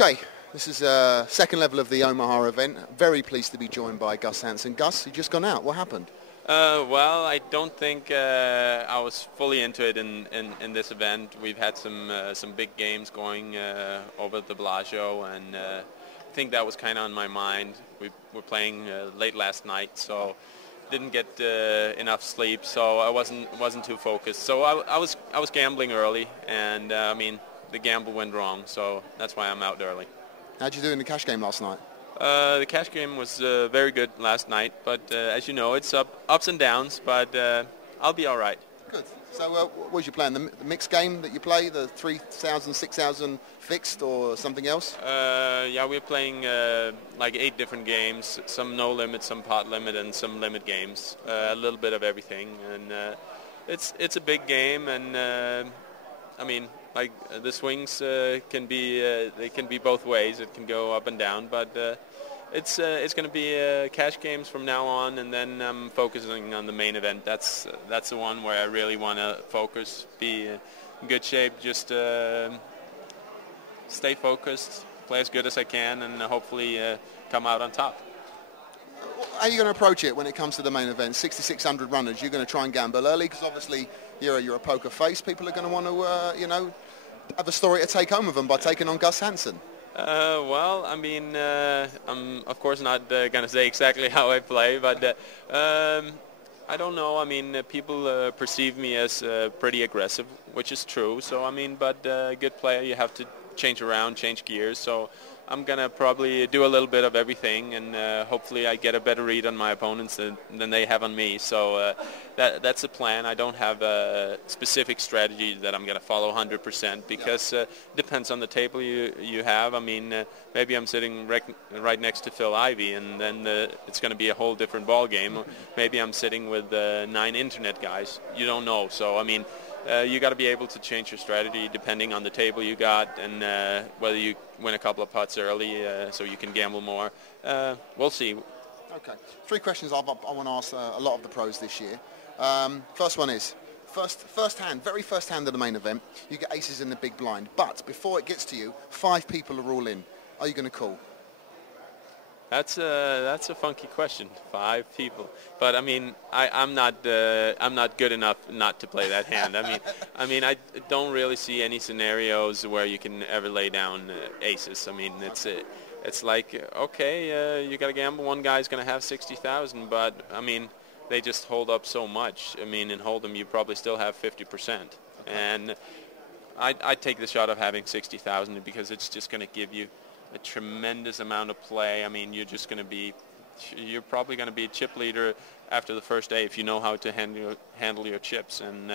Okay, this is second level of the Omaha event. Very pleased to be joined by Gus Hansen. Gus, you just gone out. What happened? Well, I don't think I was fully into it in this event. We've had some big games going over at the Bellagio, and I think that was kind of on my mind. We were playing late last night, so didn't get enough sleep, so I wasn't too focused. So I was gambling early, and I mean the gamble went wrong, so that's why I'm out early. How'd you do in the cash game last night? The cash game was very good last night, but as you know, it's ups and downs, but I'll be all right. Good. So what was you playing? The mixed game that you play, the 3,000, 6,000 fixed or something else? Yeah, we're playing like 8 different games, some no limit, some pot limit, and some limit games, a little bit of everything. And it's a big game, and I mean, like the swings can be both ways. It can go up and down, but it's going to be cash games from now on, and then I'm focusing on the main event. That's the one where I really want to focus, be in good shape, just stay focused, play as good as I can, and hopefully come out on top. How are you going to approach it when it comes to the main event? 6,600 runners. You're going to try and gamble early because obviously you're a poker face. People are going to want to have a story to take home with them by taking on Gus Hansen. Well, I mean, I'm of course not going to say exactly how I play, but I don't know. I mean, people perceive me as pretty aggressive, which is true. So, I mean, but a good player, you have to change around, change gears. So I'm going to probably do a little bit of everything, and hopefully I get a better read on my opponents than they have on me. So that's the plan. I don't have a specific strategy that I'm going to follow 100% because it depends on the table you have. I mean, maybe I'm sitting right next to Phil Ivey, and then it's going to be a whole different ball game. Maybe I'm sitting with 9 internet guys. You don't know. So, I mean, you got to be able to change your strategy depending on the table you got and whether you win a couple of putts early so you can gamble more. We'll see. Okay. 3 questions I want to ask a lot of the pros this year. First one is, very first hand of the main event, you get aces in the big blind. But before it gets to you, 5 people are all in. Are you going to call? That's a funky question. 5 people, but I mean, I'm not good enough not to play that hand. I mean, I don't really see any scenarios where you can ever lay down aces. I mean, it's like okay, you got to gamble. One guy's going to have 60,000, but I mean, they just hold up so much. I mean, in Hold'em, you probably still have 50%, and I take the shot of having 60,000 because it's just going to give you a tremendous amount of play. I mean, you're probably going to be a chip leader after the first day if you know how to handle your chips. And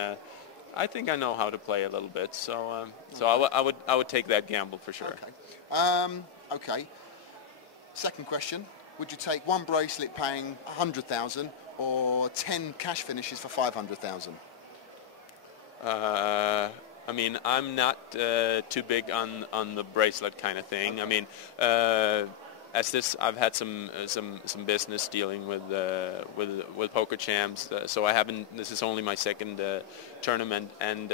I think I know how to play a little bit. So I would take that gamble for sure. Okay. Okay. Second question: would you take 1 bracelet paying 100,000 or 10 cash finishes for 500,000? I mean, I'm not too big on the bracelet kind of thing. I mean, I've had some business dealing with poker champs, so I haven't. This is only my second tournament, and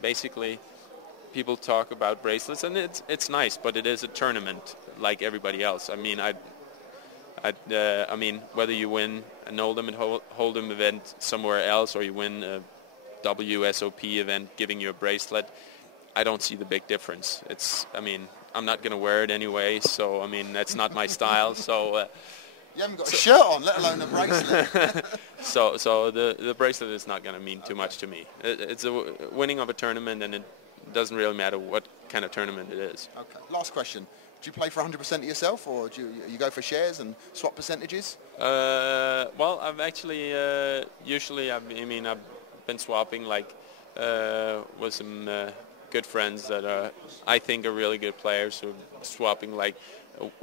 basically, people talk about bracelets, and it's nice, but it is a tournament like everybody else. I mean, I mean, whether you win an Oldham and Hold'em event somewhere else, or you win a WSOP event giving you a bracelet, I don't see the big difference. I mean, I'm not going to wear it anyway, so I mean, that's not my style. So you haven't got a shirt on, let alone a bracelet. so the bracelet is not going to mean too much to me. It's a winning of a tournament, and it doesn't really matter what kind of tournament it is. Okay. Last question: do you play for 100% of yourself, or do you go for shares and swap percentages? Well, I've actually usually I've been swapping with some good friends that I think are really good players, who are swapping like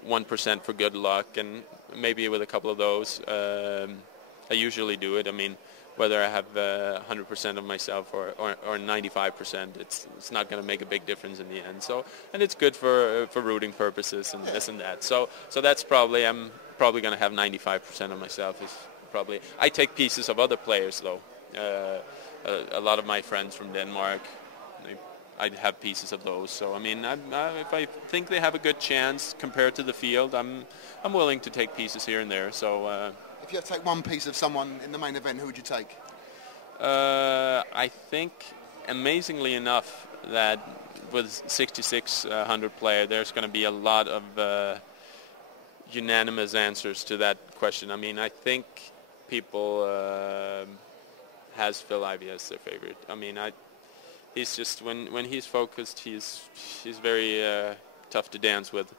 1% for good luck, and maybe with a couple of those I usually do it. I mean, whether I have 100% of myself or 95%, it's not going to make a big difference in the end. So, and it's good for rooting purposes and this and that. So that's I'm probably going to have 95% of myself. Is probably. I take pieces of other players though. A lot of my friends from Denmark, I'd have pieces of those. So I mean, if I think they have a good chance compared to the field, I'm willing to take pieces here and there. So If you had to take one piece of someone in the main event, who would you take? I think, amazingly enough, that with 6,600 player, there's going to be a lot of unanimous answers to that question. I mean, I think people has Phil Ivey as their favorite. I mean, he's just when he's focused, he's very tough to dance with.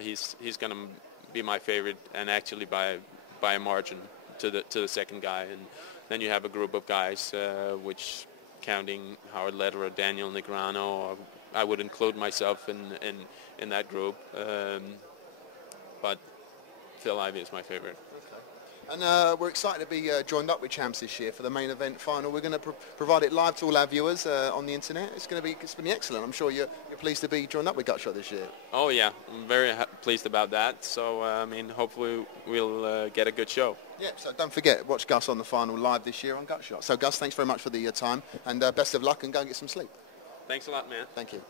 He's going to be my favorite, and actually by a margin to the second guy. And then you have a group of guys, which, counting Howard Lederer, Daniel Negreanu, I would include myself in that group. But Phil Ivey is my favorite. And we're excited to be joined up with Champs this year for the main event final. We're going to provide it live to all our viewers on the internet. It's going to be excellent. I'm sure you're pleased to be joined up with Gutshot this year. Oh yeah, I'm very pleased about that. So I mean, hopefully we'll get a good show. Yeah. So don't forget, watch Gus on the final live this year on Gutshot. So Gus, thanks very much for the time, and best of luck, and go and get some sleep. Thanks a lot, man. Thank you.